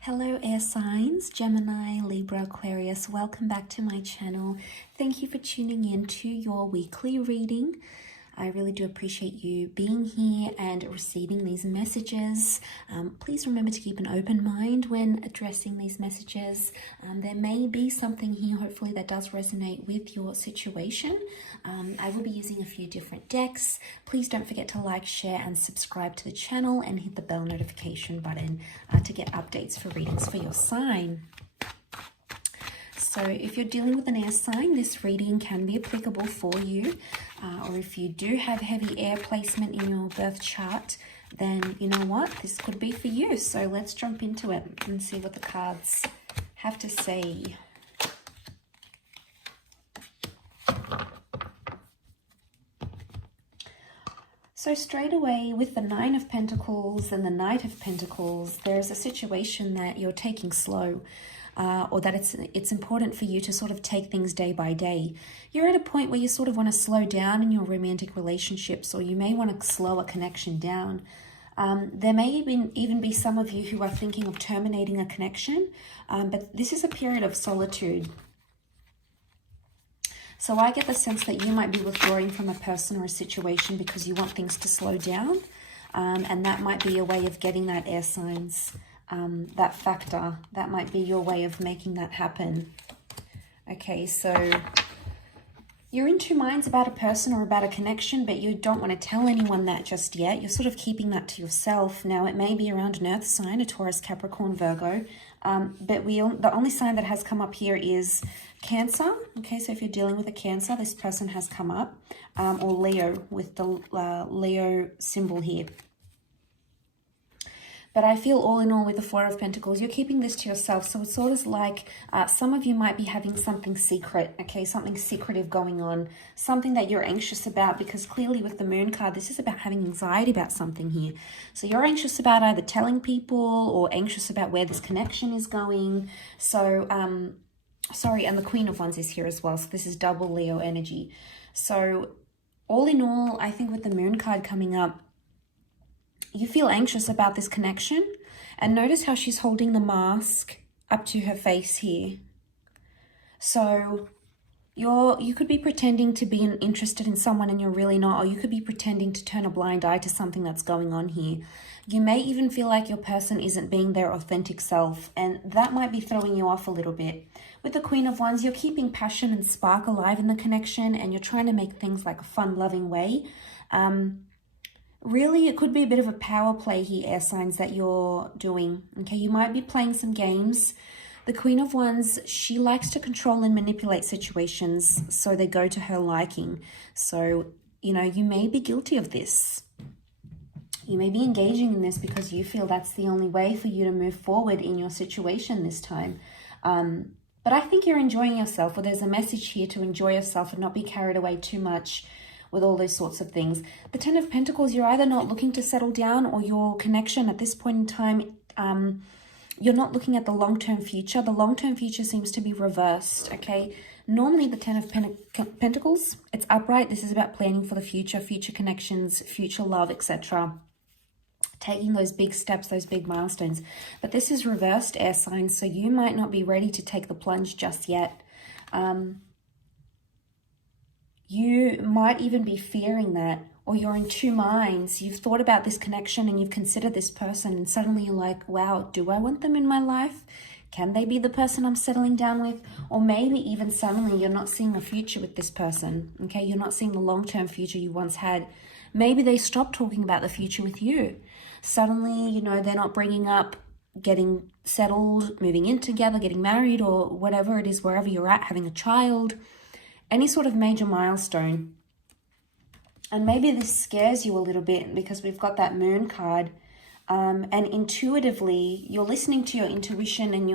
Hello air signs, Gemini, Libra, Aquarius. Welcome back to my channel. Thank you for tuning in to your weekly reading. I really do appreciate you being here and receiving these messages. Please remember to keep an open mind when addressing these messages. There may be something here, hopefully, that does resonate with your situation. I will be using a few different decks. Please don't forget to like, share, and subscribe to the channel and hit the bell notification button to get updates for readings for your sign. So if you're dealing with an air sign, this reading can be applicable for you. Or if you do have heavy air placement in your birth chart, then you know what? This could be for you. So let's jump into it and see what the cards have to say. So straight away with the Nine of Pentacles and the Knight of Pentacles, there's a situation that you're taking slow. Or that it's important for you to sort of take things day by day. You're at a point where you sort of want to slow down in your romantic relationships, or you may want to slow a connection down. There may even be some of you who are thinking of terminating a connection, but this is a period of solitude. So I get the sense that you might be withdrawing from a person or a situation because you want things to slow down, and that might be a way of getting that air signs. That factor, that might be your way of making that happen. Okay, so you're in two minds about a person or about a connection, but you don't want to tell anyone that just yet. You're sort of keeping that to yourself. Now, it may be around an earth sign, a Taurus, Capricorn, Virgo, but the only sign that has come up here is Cancer. Okay, so if you're dealing with a Cancer, this person has come up, or Leo with the Leo symbol here. But I feel all in all with the Four of Pentacles, you're keeping this to yourself. So it's sort of like some of you might be having something secret, okay? Something secretive going on, something that you're anxious about, because clearly with the Moon card, this is about having anxiety about something here. So you're anxious about either telling people or anxious about where this connection is going. So, sorry, and the Queen of Wands is here as well. So this is double Leo energy. So all in all, I think with the Moon card coming up, you feel anxious about this connection, and notice how she's holding the mask up to her face here. So you could be pretending to be interested in someone and you're really not, or you could be pretending to turn a blind eye to something that's going on here. You may even feel like your person isn't being their authentic self, and that might be throwing you off a little bit. With the Queen of Wands, you're keeping passion and spark alive in the connection, and you're trying to make things like a fun, loving way. Really, it could be a bit of a power play here, air signs, that you're doing. Okay, you might be playing some games. The Queen of Wands, she likes to control and manipulate situations so they go to her liking. So, you know, you may be guilty of this. You may be engaging in this because you feel that's the only way for you to move forward in your situation this time. But I think you're enjoying yourself, or there's a message here to enjoy yourself and not be carried away too much with all those sorts of things. The Ten of Pentacles, you're either not looking to settle down, or your connection at this point in time, you're not looking at the long-term future. The long-term future seems to be reversed, okay? Normally the Ten of Pentacles, it's upright. This is about planning for the future, future connections, future love, etc. Taking those big steps, those big milestones. But this is reversed, air signs, so you might not be ready to take the plunge just yet. You might even be fearing that, or you're in two minds. You've thought about this connection and you've considered this person, and suddenly you're like, wow, do I want them in my life? Can they be the person I'm settling down with? Or maybe even suddenly you're not seeing a future with this person, okay? You're not seeing the long-term future you once had. Maybe they stopped talking about the future with you. Suddenly, you know, they're not bringing up getting settled, moving in together, getting married, or whatever it is, wherever you're at, having a child. Any sort of major milestone. And maybe this scares you a little bit because we've got that Moon card. And intuitively, you're listening to your intuition, and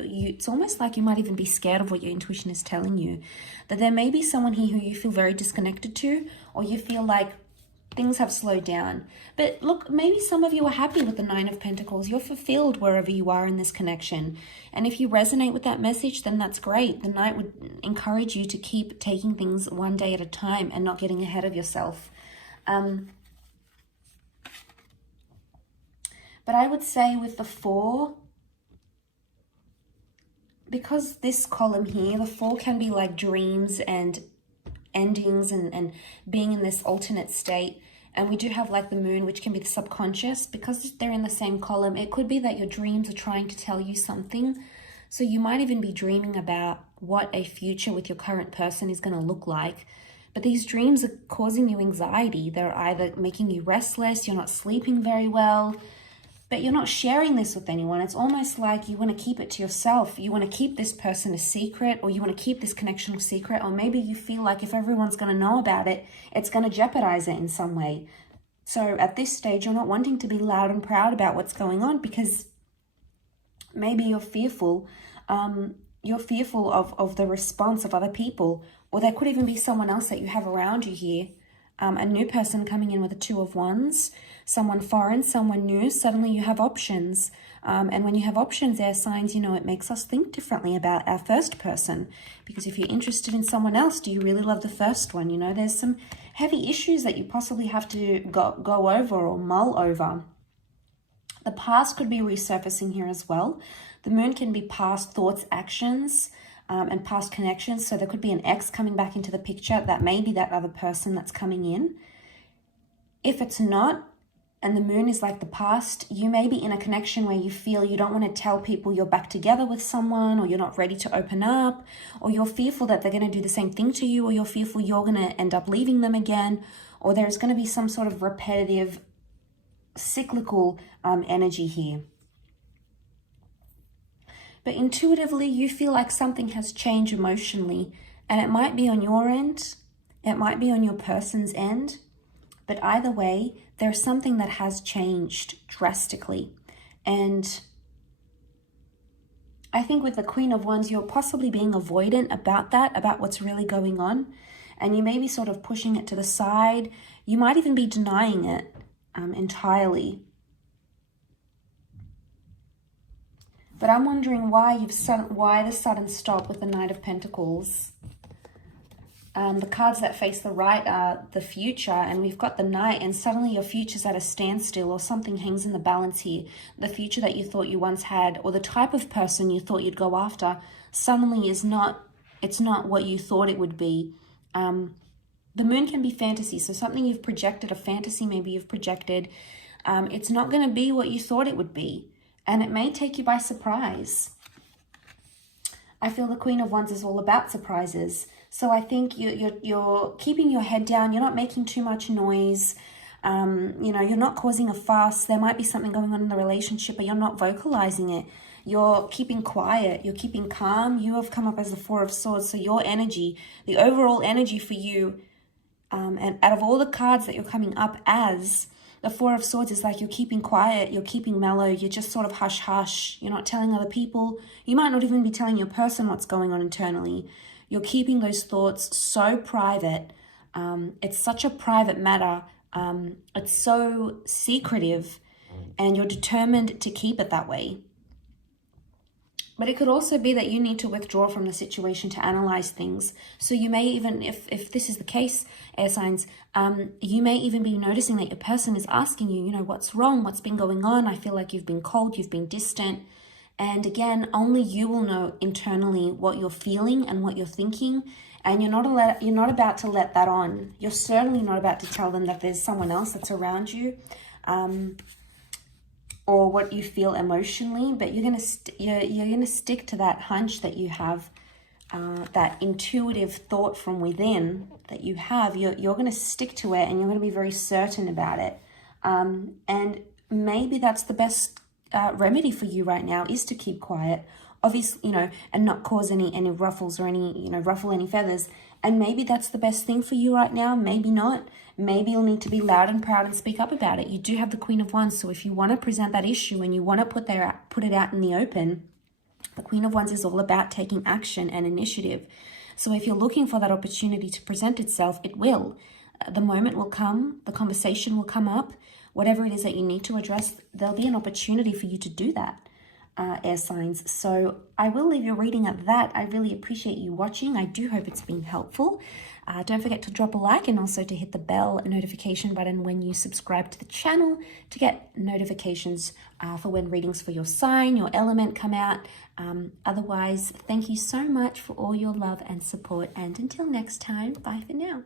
it's almost like you might even be scared of what your intuition is telling you. That there may be someone here who you feel very disconnected to, or you feel like things have slowed down. But look, maybe some of you are happy with the Nine of Pentacles. You're fulfilled wherever you are in this connection. And if you resonate with that message, then that's great. The Knight would encourage you to keep taking things one day at a time and not getting ahead of yourself. But I would say with the Four because this column here, the 4 can be like dreams and endings and being in this alternate state. And we do have like the moon, which can be the subconscious. Because they're in the same column, it could be that your dreams are trying to tell you something. So you might even be dreaming about what a future with your current person is going to look like. But these dreams are causing you anxiety. They're either making you restless, you're not sleeping very well, but you're not sharing this with anyone. It's almost like you want to keep it to yourself. You want to keep this person a secret, or you want to keep this connection a secret, or maybe you feel like if everyone's going to know about it, it's going to jeopardize it in some way. So at this stage, you're not wanting to be loud and proud about what's going on because maybe you're fearful. You're fearful of the response of other people, or there could even be someone else that you have around you here. A new person coming in with a 2 of Wands, someone foreign, someone new. Suddenly you have options. And when you have options, air signs, you know, it makes us think differently about our first person. Because if you're interested in someone else, do you really love the first one? You know, there's some heavy issues that you possibly have to go over or mull over. The past could be resurfacing here as well. The moon can be past thoughts, actions, and past connections. So there could be an ex coming back into the picture. That may be that other person that's coming in. If it's not, and the moon is like the past, you may be in a connection where you feel you don't want to tell people you're back together with someone, or you're not ready to open up, or you're fearful that they're going to do the same thing to you, or you're fearful you're going to end up leaving them again, or there's going to be some sort of repetitive, cyclical energy here. But intuitively, you feel like something has changed emotionally, and it might be on your end, it might be on your person's end, but either way, there's something that has changed drastically. And I think with the Queen of Wands, you're possibly being avoidant about that, about what's really going on, and you may be sort of pushing it to the side. You might even be denying it entirely. But I'm wondering why the sudden stop with the Knight of Pentacles. The cards that face the right are the future, and we've got the Knight, and suddenly your future's at a standstill, or something hangs in the balance here. The future that you thought you once had, or the type of person you thought you'd go after, suddenly it's not what you thought it would be. The moon can be fantasy, so something you've projected, a fantasy maybe you've projected, it's not going to be what you thought it would be. And it may take you by surprise. I feel the Queen of Wands is all about surprises. So I think you're keeping your head down. You're not making too much noise. You know, you're not causing a fuss. There might be something going on in the relationship, but you're not vocalizing it. You're keeping quiet. You're keeping calm. You have come up as the 4 of Swords. So your energy, the overall energy for you, and out of all the cards that you're coming up as, the 4 of Swords is like you're keeping quiet, you're keeping mellow, you're just sort of hush-hush. You're not telling other people. You might not even be telling your person what's going on internally. You're keeping those thoughts so private. It's such a private matter. It's so secretive, and you're determined to keep it that way. But it could also be that you need to withdraw from the situation to analyze things. So you may even, if this is the case, air signs, you may even be noticing that your person is asking you, you know, what's wrong? What's been going on? I feel like you've been cold, you've been distant. And again, only you will know internally what you're feeling and what you're thinking. And you're not about to let that on. You're certainly not about to tell them that there's someone else that's around you. Or what you feel emotionally, but you're gonna stick to that hunch that you have, that intuitive thought from within that you have. You're gonna stick to it, and you're gonna be very certain about it. And maybe that's the best remedy for you right now, is to keep quiet, obviously, you know, and not cause any ruffles or ruffle any feathers. And maybe that's the best thing for you right now. Maybe not. Maybe you'll need to be loud and proud and speak up about it. You do have the Queen of Wands, so if you want to present that issue and you want to put it out in the open, the Queen of Wands is all about taking action and initiative. So if you're looking for that opportunity to present itself, it will. The moment will come, the conversation will come up, whatever it is that you need to address, there'll be an opportunity for you to do that, air signs. So I will leave your reading at that. I really appreciate you watching. I do hope it's been helpful. Don't forget to drop a like and also to hit the bell notification button when you subscribe to the channel to get notifications for when readings for your sign, your element come out. Otherwise, thank you so much for all your love and support. And until next time, bye for now.